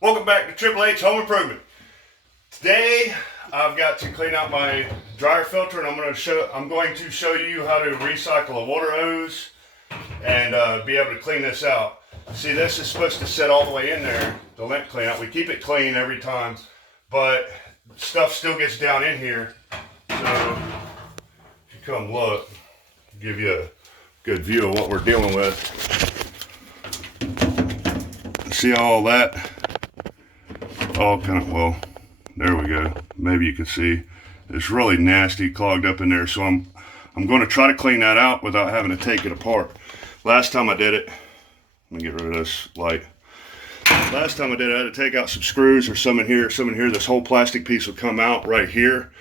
Welcome back to Triple H Home Improvement. Today I've got to clean out my dryer filter, and I'm going to show you how to recycle a water hose and be able to clean this out. See, this is supposed to sit all the way in there, the lint clean out. We keep it clean every time, but stuff still gets down in here. So if you come look, I'll give you a good view of what we're dealing with. See all that? All kind of, well, there we go. Maybe you can see it's really nasty, clogged up in there. So I'm going to try to clean that out without having to take it apart. Last time I did it, let me get rid of this light. Last time I did it, I had to take out some screws, or some in here, some in here. This whole plastic piece will come out right here.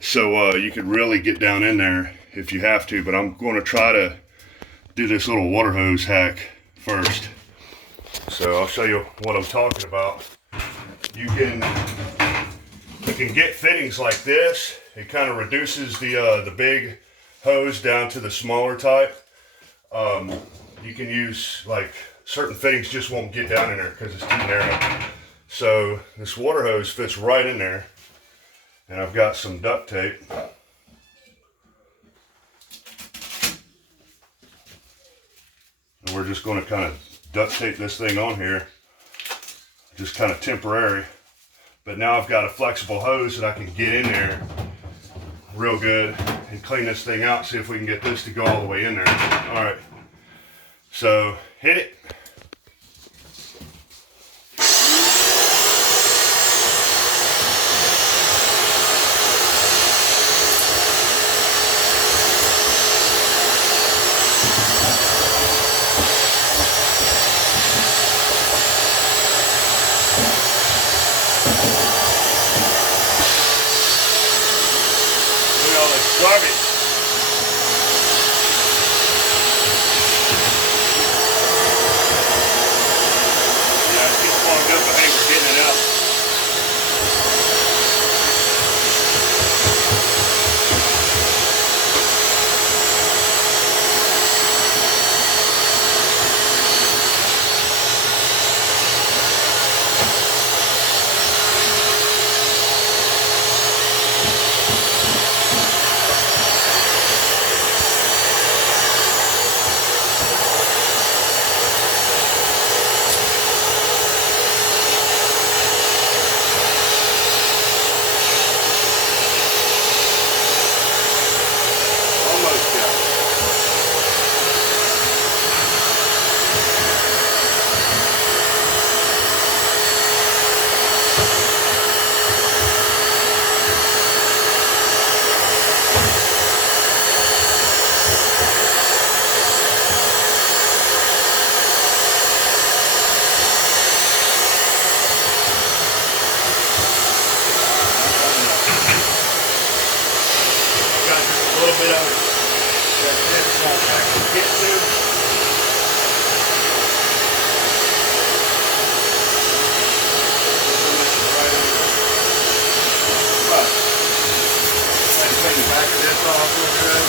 So you could really get down in there if you have to. But I'm going to try to do this little water hose hack first. So I'll show you what I'm talking about. You can get fittings like this. It kind of reduces the big hose down to the smaller type. You can use, like, certain fittings just won't get down in there because it's too narrow. So this water hose fits right in there, and I've got some duct tape. And we're just going to kind of duct tape this thing on here, just kind of temporary. But now I've got a flexible hose that I can get in there real good and clean this thing out. See if we can get this to go all the way in there. All right, so hit it. Garbage. Yeah, it keeps falling good, but hey, we're getting it out. A little bit of it that this won't actually get to. But let's take the back of this off real good.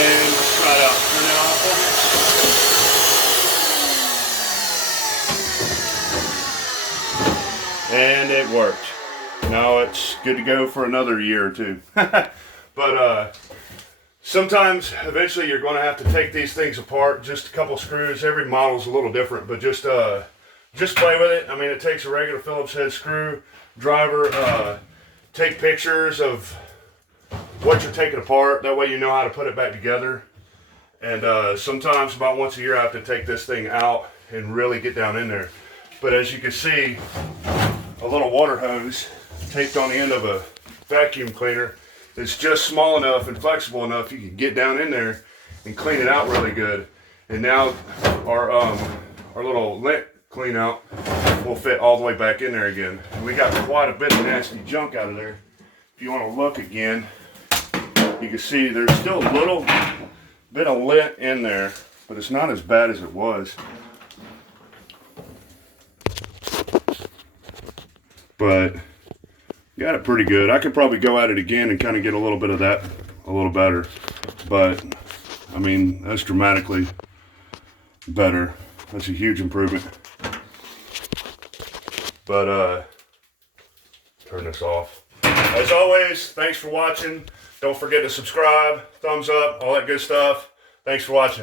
And let's try it out. Turn it off for me. And it worked. Now it's good to go for another year or two. But sometimes, eventually, you're going to have to take these things apart. Just a couple screws. Every model's a little different, but just play with it. I mean, it takes a regular Phillips head screw driver. Take pictures of what you're taking apart. That way, you know how to put it back together. And sometimes, about once a year, I have to take this thing out and really get down in there. But as you can see, a little water hose taped on the end of a vacuum cleaner is just small enough and flexible enough you can get down in there and clean it out really good. And now our little lint clean out will fit all the way back in there again. And we got quite a bit of nasty junk out of there. If you want to look again, you can see there's still a little bit of lint in there, but it's not as bad as it was. But got it pretty good. I could probably go at it again and kind of get a little bit of that a little better. but I mean, that's dramatically better. That's a huge improvement. But turn this off. As always, thanks for watching. Don't forget to subscribe, thumbs up, all that good stuff. Thanks for watching.